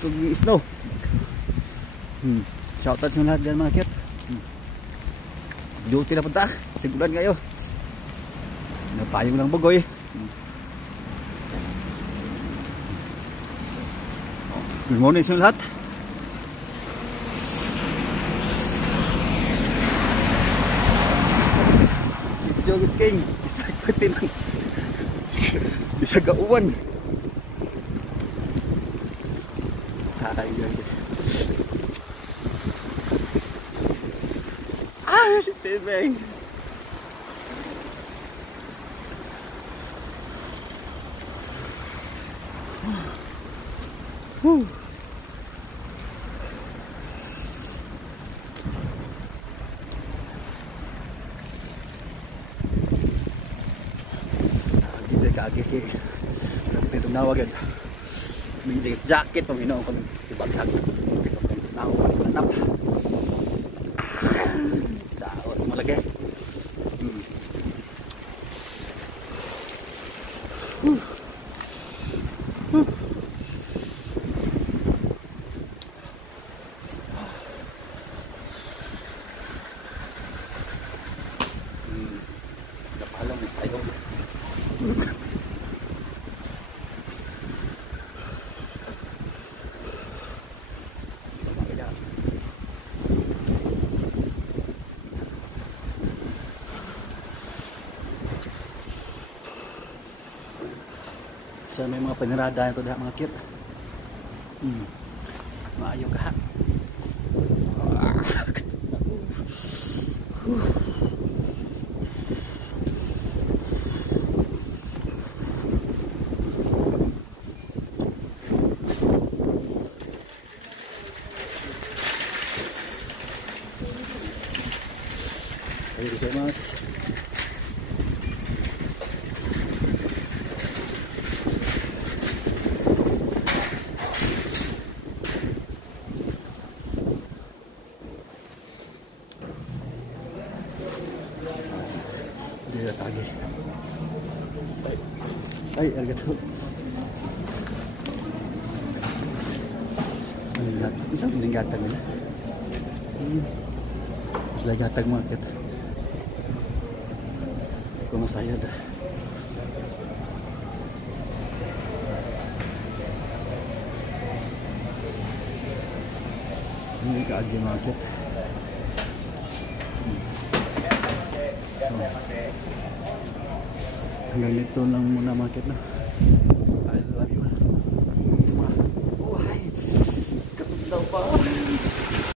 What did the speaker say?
Suging snow. Shoutout sa lahat dyan mga kit. Duty na punta. Sigulan kayo. Napayong lang bugoy. Good morning sa lahat. Joget king. Isa katin. Isa gauwan. Si Tibeng. Kita kaki pero nawagad. May jacket pang ino ko ibaghat. Nawag manap. Malagi. Napalang tayo. Sa may mga panirada ito dahil mga kit. Maayo ka. Arigatou gozaimasu. Dia tagih. Ay, arigatou. Lihat, bisa meninggalkan nila. Sila gatag market. Kung masaya dah. Ini ke Aji Market. So, hanggang dito lang muna market na. I love you. Wah, katong daw pa.